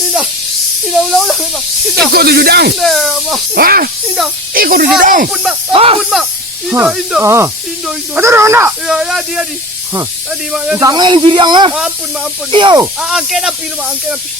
Indah. Indah ulang-ulang, Mak. Indah. Ikut tujuh dang. Indah, Mak. Hah? Indah. Ikut tujuh dang. Ampun, Mak. Ampun, Mak. Indah, Indah. Indah, Indah. Ada orang nak? Ya, Adi. Hah? Adi, Mak. Adi, Mak. Jangan yang jiriang ah. Ampun, Mak. Ampun. Iyo. Angkat api lu, Mak. Angkat api.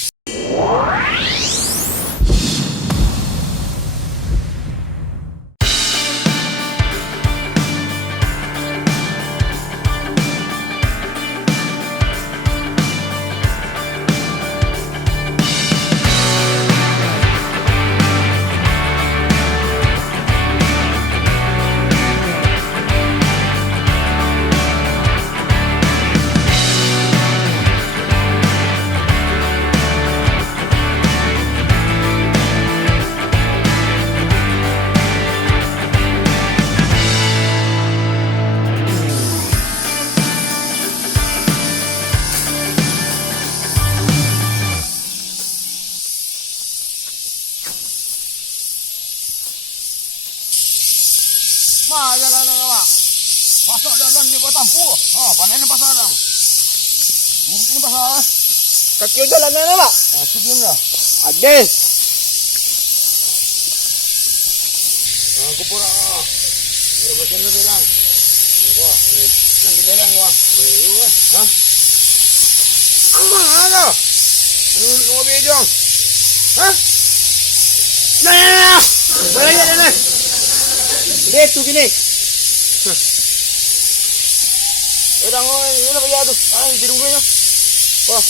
Ma, jalan Mak. Pasal jalan di bawah tampu. Panen pasal dang. Buruk ini pasal. Kaki jalan mana, Mak? Sebelum dah. Ades. Aku pura. Berapa lebih dang? Wah, ini di lereng wah. Hah? Amang ada. Lu bejong. Hah? Nah. Boleh ya, nah. Dia tu gini. Orang ini apa ya tu? Di rumahnya. Wah.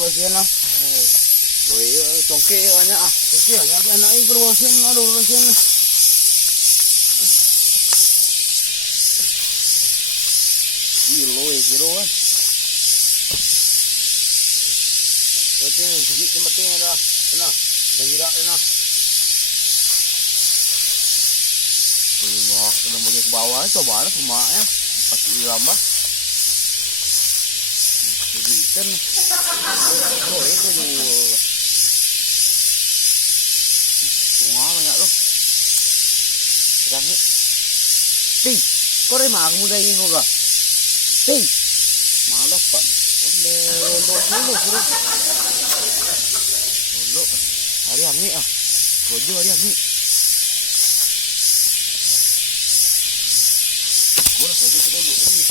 Bersihan lah. Tongke banyak ah. Okey, anak ini bersihan lah, bersihan. Kilo kan. Macam ni, sedikit tempat ni dah. Kena, dah gerak kena. Wah, kena bagi ke bawah ni, coba lah semaknya. 4 gram lah. Jadi ikan ni. Oh, itu dulu. Bunga banyak tu. Sekarang ni. Ting, kau dari mana kamu dah ini kau? Ting, malah pak. Lolo. Hari ami ah. Rojo hari ami. Boleh rojo kita dulu ini.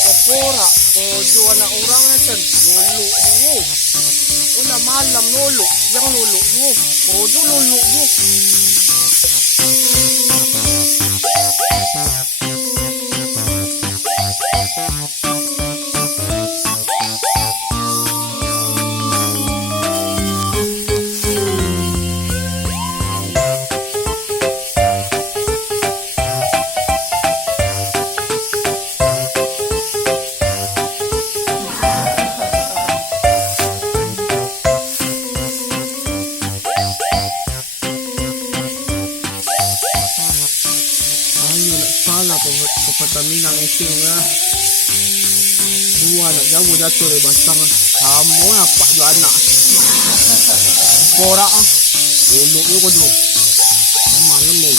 Kapora, tujuh anak orang natin, lulu mo. Una malam lulu, yang lulu mo. Tujuh lulu mo. Pertamina ngising na. Buah nak jauh jatuh dari batang. Kamu apa juga anak. Borak ah. Uluk lu kau dulu. Malam ni.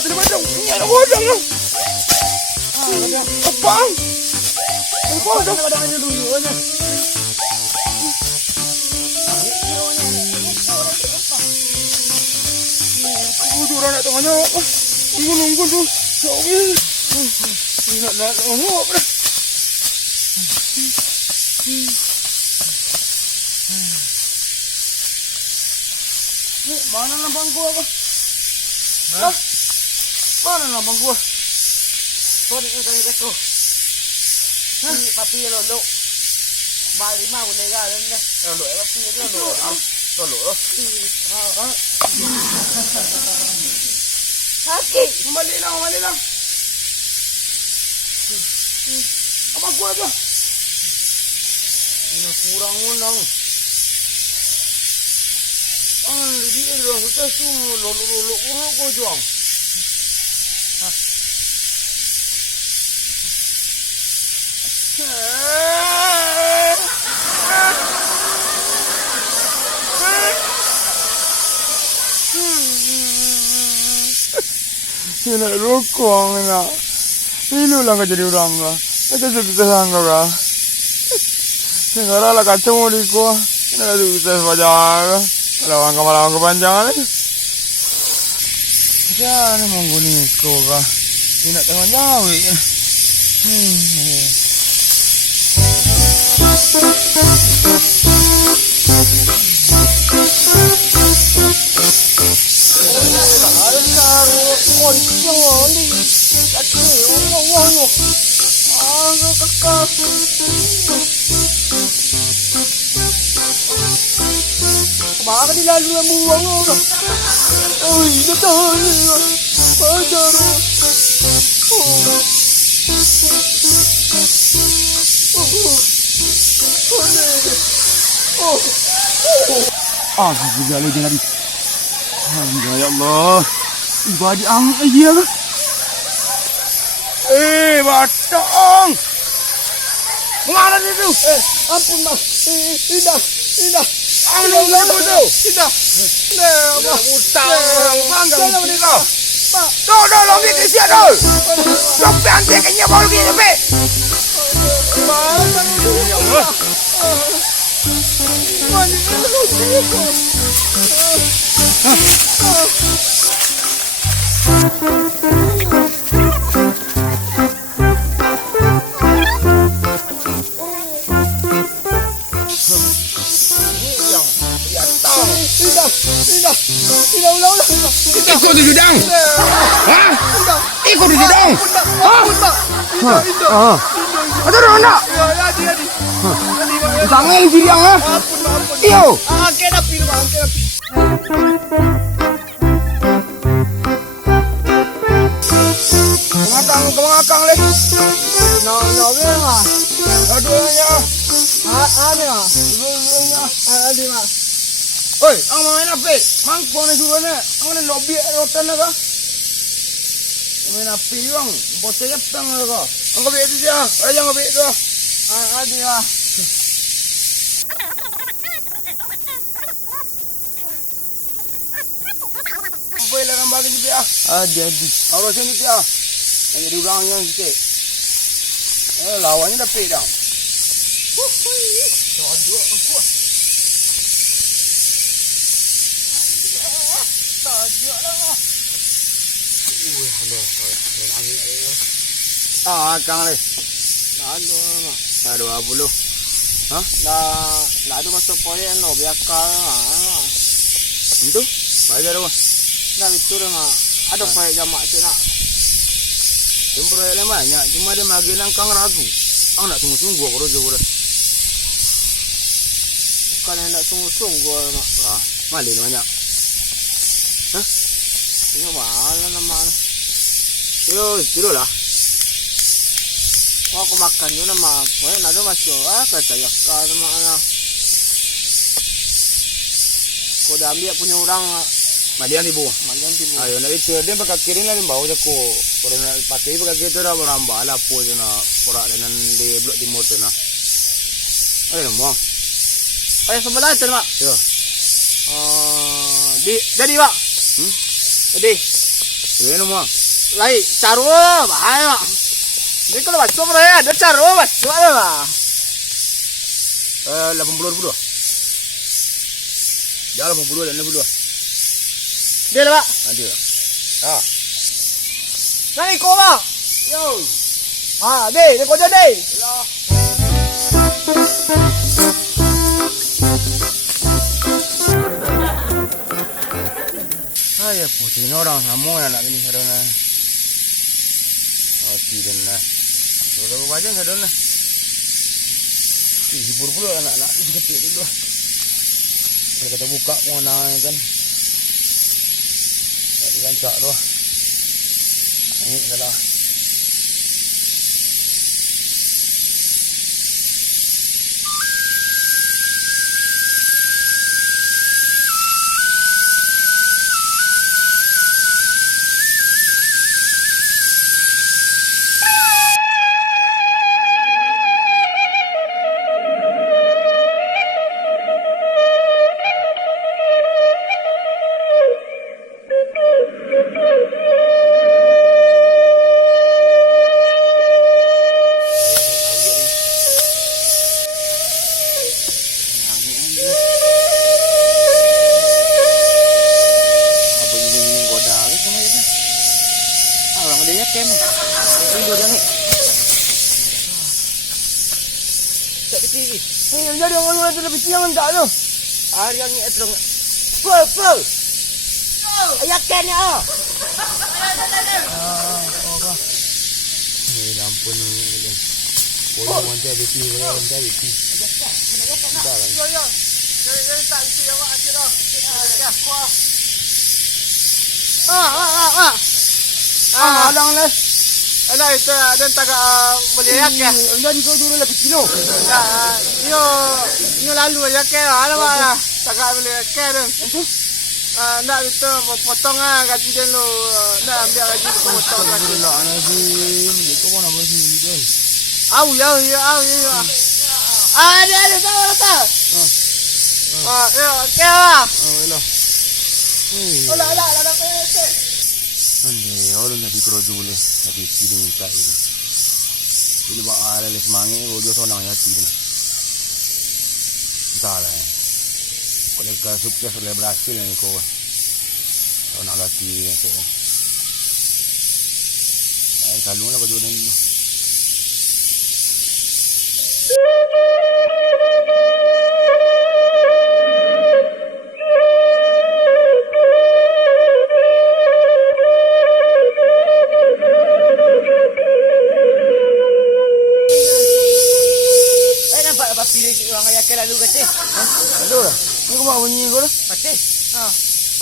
terima dong. Ini ada godang lah. Apa? Apa dah? Kadang-kadang dulu aja. Orang nak tengah nyok. Nunggu tu. Jauh. Nak nyok dah. Mana lambang gua apa? Hah? Mana lambang gua? Kau ni kami betul. Ni papi lolo. Mari mau lega ni. Lolo papi lolo. Lolo. Sakit. Kembali lang. Apa gua apa? Ini kurang unang. Di ero kita semua lolo uruk ko juang. Ini rokok na. Ini lang jadi orang lah. Kita sudah sangka lah. Sekarang lah kacau di ko. Ini ada kita sebajar. Malawang kepanjangan aja. Jangan mengguni ko ka. Ini nak tengah nyawi. Baka nilalo na buwang ako. Ay, natahan niya. Padaro. Gila dia tadi. Ya Allah. Ibadah ang iya lah. Batang. Mana itu? Ampun, Mas. Indah. Ano lang mo to? Indah. Nah, utang. Bangga ni ka. Do, lagi ke sia do. Sampai ante kanya baru gini sampai. Ya Allah. Ikut di judang. Hah? Ikut di judang. Hah? Ada orang nak? Jangan judang ah. Iyo. Kena pil bang, kena pil. Kemangkang leh. No, mah. Aduhnya. Ada. Ada mah. Oi, ang main apa? Mang kone juga na. Ang na lobby rotan na ka. Main apa yung? Bote yap tang na ka. Ang gabi itu dia. Ada yang gabi itu. Ada ya. Boy lah nambah ni dia. Ada. Harusnya ni dia. Yang jadi orang yang sikit. Lawannya dah pay dah. So dua kuat. Kang le. Ada 20. Hah? Dah ada masuk poin no biakal. Itu? Bayar apa? Dah itu mah. Ada poin jamak sini. Jempol yang banyak, cuma dia magi nangkang ragu. Nak tunggu-tunggu aku rojo dah. Bukan nak tunggu-tunggu mak. Malin banyak. Hah? Ini malah nama. Yo, tidur lah. Aku makan juga nama. Boleh nak masuk kata ya kalau mana. Kau dah ambil punya orang. Malian ibu. Ayo nak itu dia bakal kirim lagi bawa jago. Kalau nak pakai bakal kita dah berambah lah pun je nak porak dengan di blok timur tu nak. Ayo mau. Ayo sebelah tu mak. Yo. Jadi pak. Jadi. Ini mah. Lai, caro bahaya. Dia kalau basuh beraya, ada caro basuh ada lah. 80 ribu. Ya 80 dan 60. Dia lah, Pak. Nanti lah. Ah. Nani kau, Pak? Yo. Ah, dia kau jadi. Ya. Ya putih ini orang sama anak ini sadona. Oh tidak nah. Sudah baca sadona. Hibur pula anak-anak itu kecil dulu. Kalau kita buka mana kan. Dirancak doh. Ini adalah jadi orang orang tu lebih tiang tak tu. Yang ni terong. Pro. Ayat kan ya. Ampun ni. Boleh montai beti, boleh montai beti. Tak lah. Yo. Jadi tak itu yang awak asyik dah. Ya, kuah. Adang lah. Ada itu ada tagak boleh yak ya. Jadi kau dulu lebih kilo. Yo lalu yak ya. Ada mana? Tagak boleh yak tu. Nak itu potong gaji dia lu. Nak ambil gaji potong gaji. Nak nasi. Dia kau mana boleh ni kan? Au. Ada tahu. Ya, okey lah. Elah. Lah pe. Ande, orang nak dikro dulu, nak dikirim minta ini. Ini bawa alat semangat, dia seorang yang hati ni. Entahlah. Kalau sukses oleh berhasil ni kau. Kau nak latih ni saya. Kalau lah kau jual ni. Orang ayah ke lalu kata. Aduh lah. Ni kau mahu bunyi kau dah. Kata.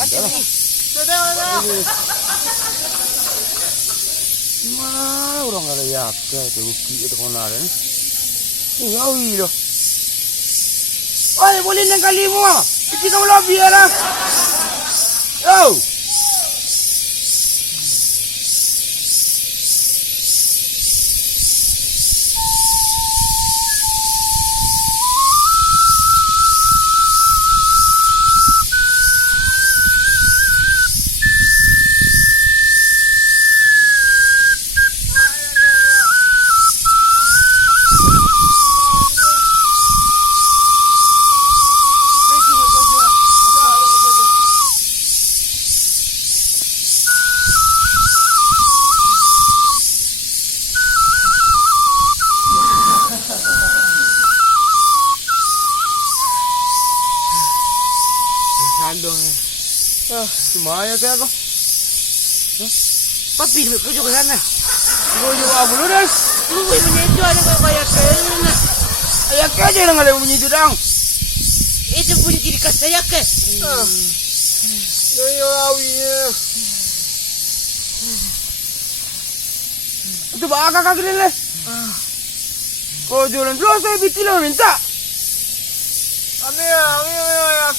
Kata ni. Sudah. Mana orang ada yak tu bukti itu kau nak ni. Ni awi dah. Oi, boleh nang kali mu. Kita kau lobby lah. Yo. Sandong. Semaya ke aku? Papi ni kau juga sana. Kau juga apa lu dah? Lu punya itu ada kau bayar kena. Ayah ke aja yang ada bunyi tu dang. Itu punya diri kas saya ke. Yo awi. Itu bakal kagak ni. Kau jualan dulu saya bitin lah minta. Amir,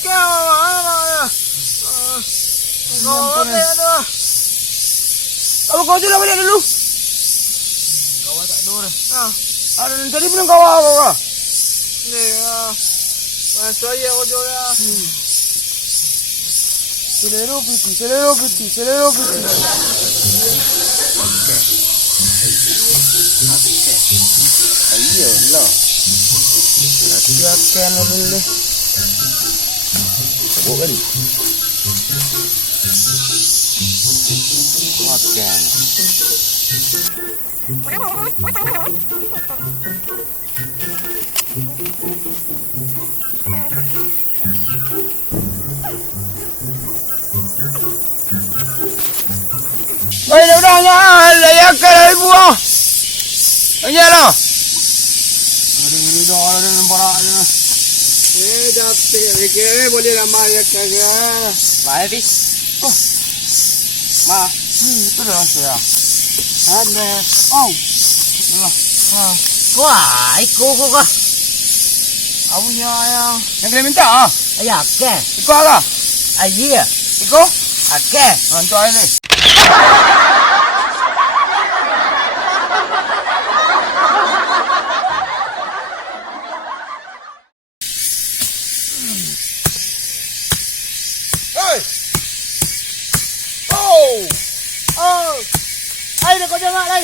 ke mana? Kau ada. Apa kau jual balik dulu? Kau tak dur. Ada tadi belum kau apa? Ni saya kau jual. Selero piti. Iyalah. Latihan dulu. Sebut kan. Makan. Oi, udahnya layakan dari buah. Ayolah. Aduh, dah ada nampak aja. Dapat boleh lama ya kagak. Baik, Bis. Oh. Ma, itu dah saya. Ada. Oh. Allah. Ha. Wah, ikut kau. Awunya yang kena minta ah. Ayah, ke? Ikut lah. Ayah, Ikut. ke? Hantu air ni. Hey. Oh. Oh. Ai kau jangan lai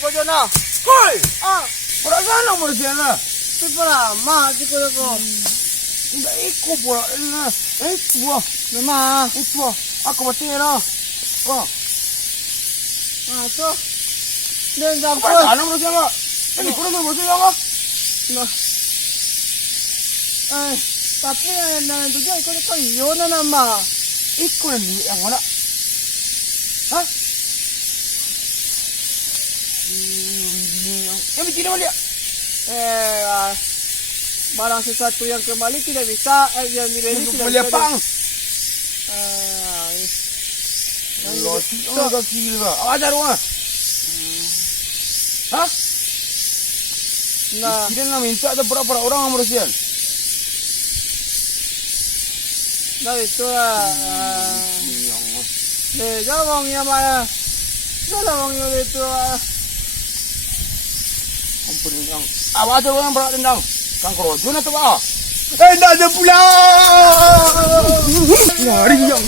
kau jangan. Hoi. Ah. Pura sana pura sana. Pura, mah, cikgu aku. Tidak ikut pura ini. Buah. Memang. Buah. Aku mati lah. Wah. Ah, tu. Dan Apa jangkut. sana pura sana? Ini kurang pura sana. Nah. Tapi yang tujuh ikut kau iyo na nama. Ikut yang mana? Hah? Yang bikin apa dia? Barang sesuatu yang kembali tidak bisa, yang dibeli Untuk tidak beli bisa. apa? Yang Loti, oh kaki juga. Ada rumah. Hah? Nah, Kita nak minta ada berapa orang yang berusia? nah itu lah. Jangan yang mana? Jangan yang itu. Ampun yang. Apa ada orang berat tendang? Kang kerojon atau apa? Dah ada pulang. Lari yang.